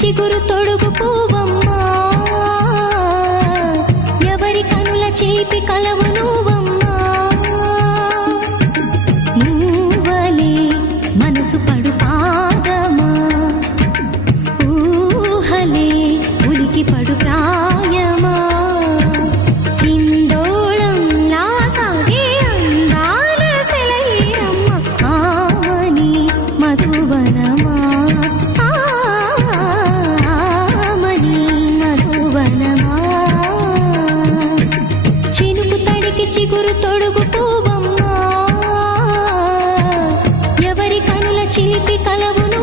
చిగురు తొడుగు పువ్వమ్మా, ఎవరి కనుల చిలిపి కలవు నువ్వమ్మా. నువ్వలే మనసు పడు పాదమా, ఊహలే ఉలికి పడు ప్రాయమా. ఇందోళంలా సాగే అందాల సెలయేరమ్మ, ఆమని మధువనమా, ఆమని మధువనమా. చినుకు తడికి చిగురు తొడుగు పువ్వమ్మా, ఎవరి కనుల చిలిపి కలవును